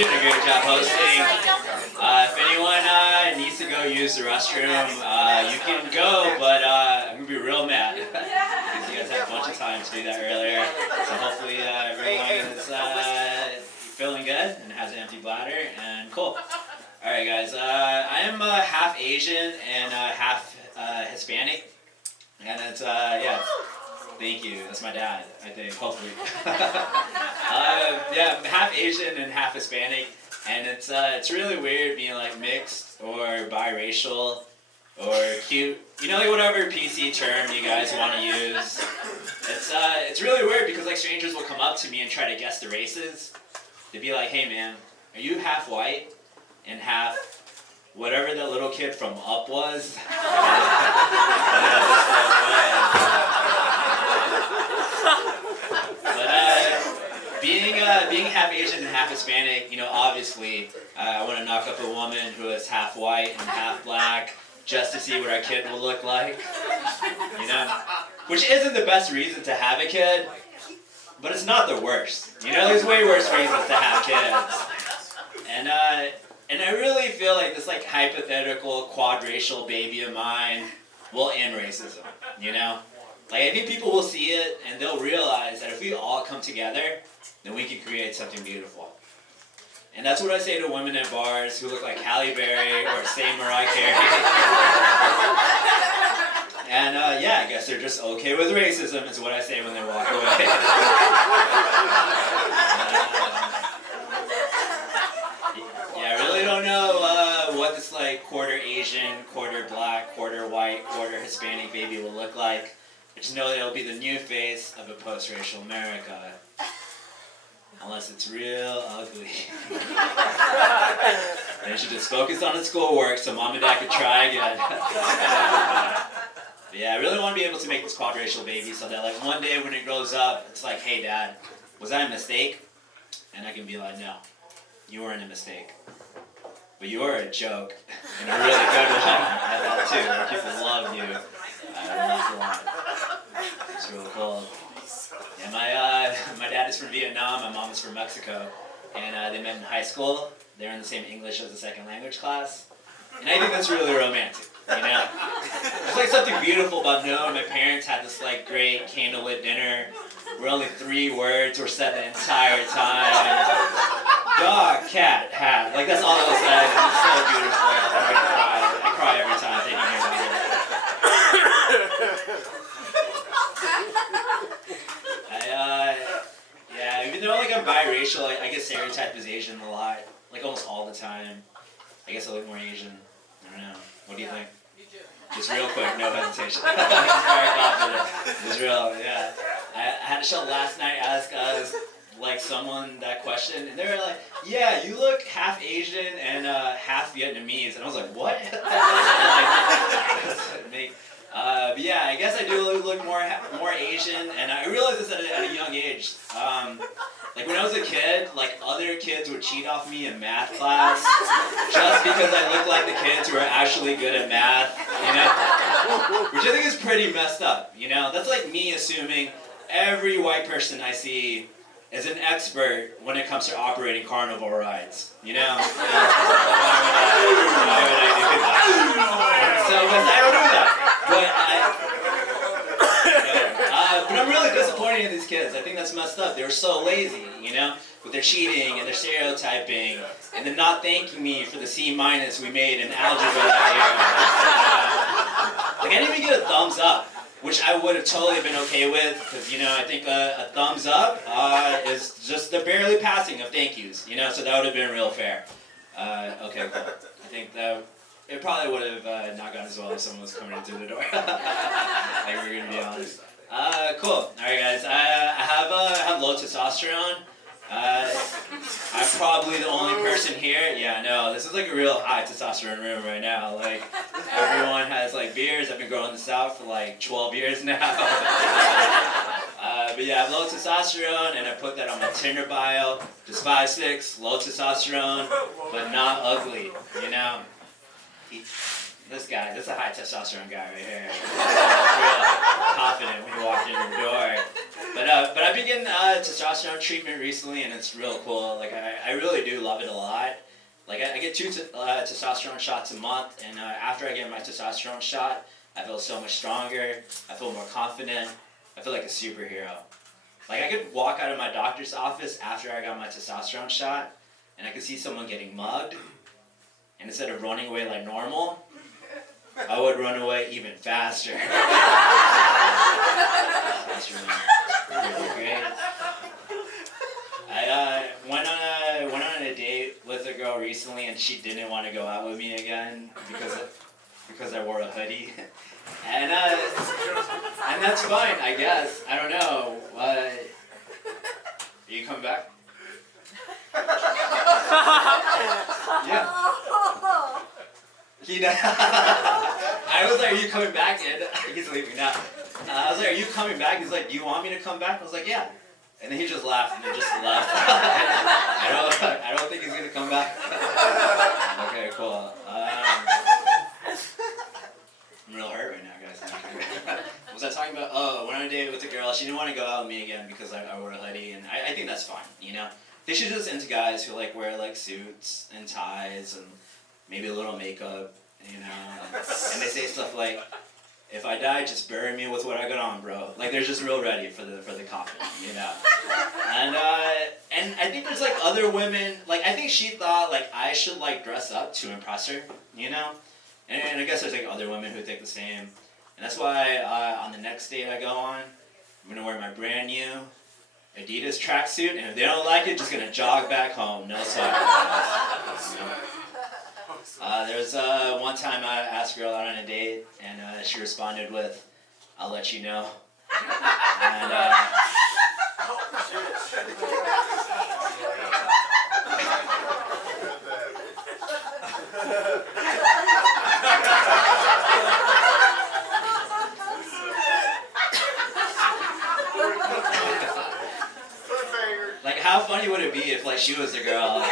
doing a great job hosting. If anyone needs to go use the restroom, you can go, but I'm going to be real mad. Because you guys had a bunch of time to do that earlier. So hopefully everyone is feeling good and has an empty bladder, and cool. Alright guys, I am half Asian and half Hispanic. And it's, thank you. That's my dad, I think, hopefully. Yeah, I'm half Asian and half Hispanic, and it's really weird being like mixed or biracial or cute. You know, like whatever PC term you guys want to use. It's really weird because like strangers will come up to me and try to guess the races. They'd be like, "Hey man, are you half white and half whatever that little kid from Up was?" Being half Asian and half Hispanic, you know, obviously, I want to knock up a woman who is half white and half black just to see what our kid will look like, you know? Which isn't the best reason to have a kid, but it's not the worst. You know, there's way worse reasons to have kids. And I really feel like this like hypothetical quadracial baby of mine will end racism, you know? Like I think people will see it and they'll realize that if we all come together, then we can create something beautiful. And that's what I say to women at bars who look like Halle Berry or say Mariah Carey. And I guess they're just okay with racism is what I say when they walk away. I really don't know what this like quarter Asian, quarter black, quarter white, quarter Hispanic baby will look like. I just know that it'll be the new face of a post-racial America. Unless it's real ugly. They should just focus on its schoolwork so mom and dad could try again. But yeah, I really want to be able to make this quadracial baby so that like one day when it grows up, it's like, "Hey dad, was that a mistake?" And I can be like, "No, you weren't a mistake. But you were a joke, and a really good one at that too, where people love you. I laughed a lot. It's really cool." Yeah, my dad is from Vietnam, my mom is from Mexico, and they met in high school. They're in the same English as a second language class, and I think that's really romantic, you know? There's like something beautiful about knowing my parents had this like great candlelit dinner where only 3 words were said the entire time. Dog, cat, hat. Like that's all it was said. It's so beautiful. I cry every time thinking about it. Even though like I'm biracial, I get stereotyped as Asian a lot, like almost all the time. I guess I look more Asian. I don't know. What do you think? Just real quick, no hesitation. I'm very confident. Just real, yeah. I had a show last night ask like someone that question, and they were like, "Yeah, you look half Asian and half Vietnamese," and I was like, "What?" But yeah, I guess I do look more Asian, and I realized this at a young age. Like when I was a kid, like other kids would cheat off me in math class just because I looked like the kids who are actually good at math, you know? Which I think is pretty messed up, you know? That's like me assuming every white person I see is an expert when it comes to operating carnival rides, you know? Why would I do that? So I don't do that. But I'm really disappointed in these kids. I think that's messed up. They were so lazy, you know, with their cheating and their stereotyping, and then not thanking me for the C- we made in algebra that year. Like I didn't even get a thumbs up, which I would have totally been okay with, because you know I think a thumbs up is just the barely passing of thank yous, you know. So that would have been real fair. Okay, cool. I think that. It probably would have not gone as well if someone was coming in through the door. Like we're gonna be honest. Cool. All right, guys. I have low testosterone. I'm probably the only person here. Yeah, no, this is like a real high testosterone room right now. Like everyone has like beers. I've been growing this out for like 12 years now. But yeah, I have low testosterone, and I put that on my Tinder bio. Just 5'6", low testosterone, but not ugly. You know. This is a high testosterone guy right here. Real confident when you walk in the door. But I've been getting testosterone treatment recently, and it's real cool. Like I really do love it a lot. Like I get 2 testosterone shots a month, and after I get my testosterone shot, I feel so much stronger. I feel more confident. I feel like a superhero. Like I could walk out of my doctor's office after I got my testosterone shot, and I could see someone getting mugged, and instead of running away like normal, I would run away even faster. That's really great. I went on a date with a girl recently, and she didn't want to go out with me again because I wore a hoodie, and that's fine, I guess. I don't know. Are you coming back? Yeah. I was like, are you coming back? And he's leaving now. I was like, are you coming back? He's like, do you want me to come back? I was like, yeah. And then he just laughed and then just left. I don't think he's gonna come back. Okay, cool. I'm real hurt right now, guys. What was I talking about? Oh, went on a date with a girl. She didn't want to go out with me again because I wore a hoodie, and I think that's fine. You know, they should just into guys who like wear like suits and ties and maybe a little makeup. You know, and they say stuff like, "If I die, just bury me with what I got on, bro." Like they're just real ready for the coffin, you know. And I think there's like other women. Like I think she thought like I should like dress up to impress her, you know. And I guess there's like other women who think the same. And that's why on the next date I go on, I'm gonna wear my brand new Adidas tracksuit, and if they don't like it, just gonna jog back home. No sorry. There's one time I asked a girl out on a date, and she responded with, "I'll let you know." And, like, how funny would it be if like she was the girl?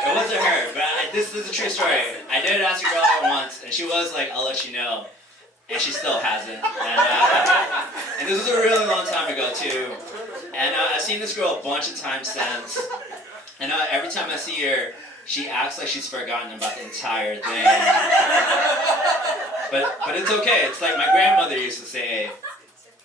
It wasn't her, but this is a true story. I did ask a girl out once, and she was like, "I'll let you know," and she still hasn't. And this was a really long time ago too. And I've seen this girl a bunch of times since. And every time I see her, she acts like she's forgotten about the entire thing. But it's okay. It's like my grandmother used to say,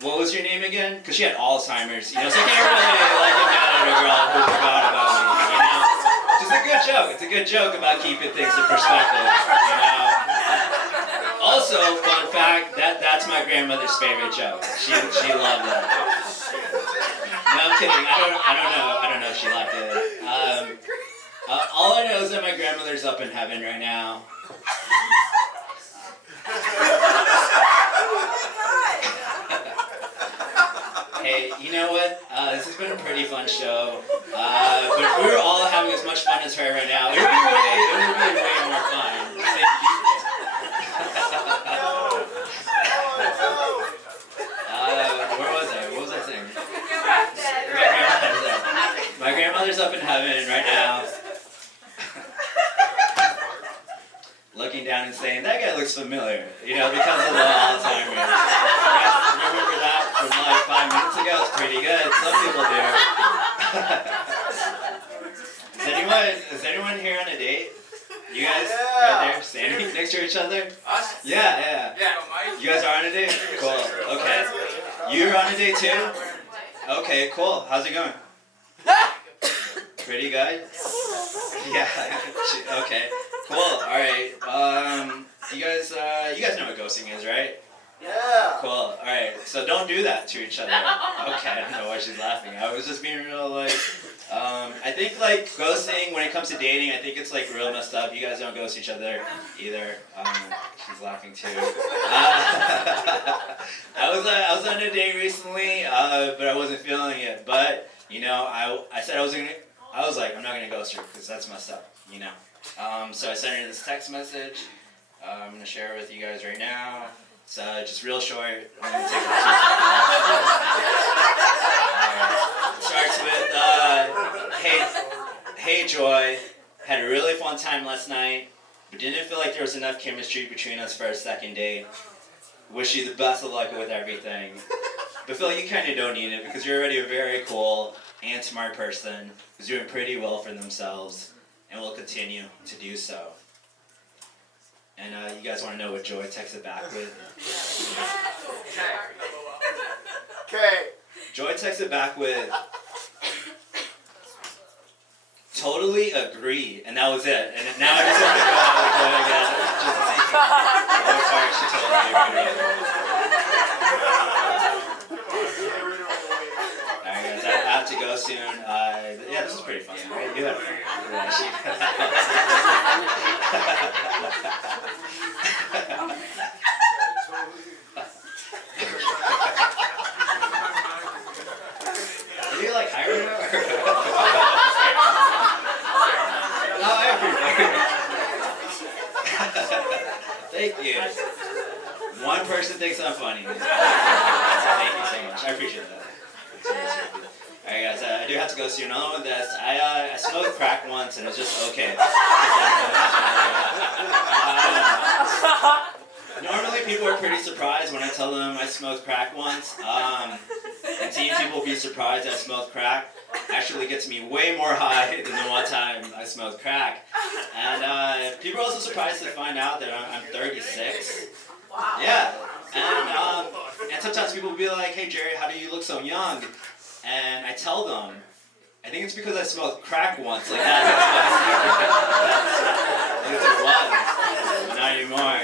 "What was your name again?" Because she had Alzheimer's, you know. So I can't really like get mad at a girl who forgot about me, you know. It's a good joke. It's a good joke about keeping things in perspective, you know. Also, fun fact, that's my grandmother's favorite joke. She loved it. No, I'm kidding. I don't know if she liked it. All I know is that my grandmother's up in heaven right now. Hey, you know what? This has been a pretty fun show. But if we were all having as much fun as her right now, it would be way more fun. Where was I? What was I saying? My grandmother's up in heaven right now, looking down and saying, "That guy looks familiar," you know, because of the Alzheimer's. Remember that from like 5 minutes ago? It's pretty good. Some people do. Is anyone here on a date? You guys right there standing next to each other? Us? Yeah. You guys are on a date? Cool. Okay. You're on a date too? Okay, cool. How's it going? Pretty good? Yeah. Okay. Cool. Alright. You guys know what ghosting is, right? Yeah. Cool. Alright. So don't do that to each other. Okay, I don't know why she's laughing. I was just being real like I think like ghosting when it comes to dating, I think it's like real messed up. You guys don't ghost each other either. She's laughing too. I was on a date recently, but I wasn't feeling it. But you know, I said I was like, I'm not gonna ghost her because that's messed up, you know. So I sent her this text message. I'm gonna share it with you guys right now. It's just real short. I'm gonna take it 2 seconds. Starts with, hey Joy, had a really fun time last night. but didn't feel like there was enough chemistry between us for a second date. Wish you the best of luck with everything. But feel like you kind of don't need it because you're already a very cool and smart person who's doing pretty well for themselves and will continue to do so. And you guys want to know what Joy texted back with? Okay. Joy texted back with, totally agree, and that was it. And now I just want to go out with Joy again, just to see what part she totally agreed. Alright guys, I have to go soon. Yeah, this was pretty fun. Right? You had fun. Are you like hiring her? No, I appreciate it. Thank you. One person thinks I'm funny. Thank you so much. I appreciate that. Alright guys, I do have to go soon. Along with this, I smoked crack once and it was just okay. Normally people are pretty surprised when I tell them I smoked crack once. And seeing people be surprised I smoked crack actually gets me way more high than the one time I smoked crack. And people are also surprised to find out that I'm 36. Wow. Yeah. And sometimes people will be like, hey Jerry, how do you look so young? And I tell them, I think it's because I smoked crack once. Like that's what not anymore.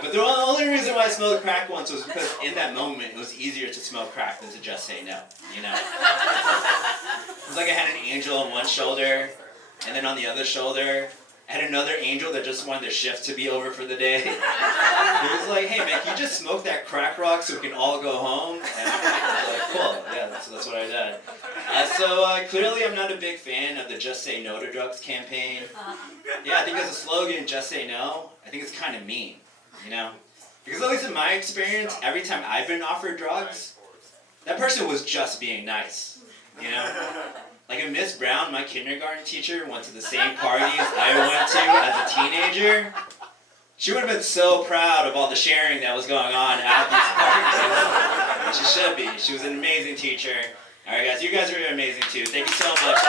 But the only reason why I smoked crack once was because in that moment it was easier to smoke crack than to just say no, you know? It was like I had an angel on one shoulder, and then on the other shoulder, I had another angel that just wanted the shift to be over for the day. He was like, hey man, can you just smoke that crack rock so we can all go home? And I was like, cool, yeah, that's what I did. So clearly I'm not a big fan of the Just Say No to Drugs campaign. Yeah, I think as a slogan, just say no, I think it's kind of mean, you know? Because at least in my experience, every time I've been offered drugs, that person was just being nice, you know? Like if Miss Brown, my kindergarten teacher, went to the same parties I went to as a teenager, she would have been so proud of all the sharing that was going on at these parties. And she should be. She was an amazing teacher. Alright guys, you guys are amazing too. Thank you so much.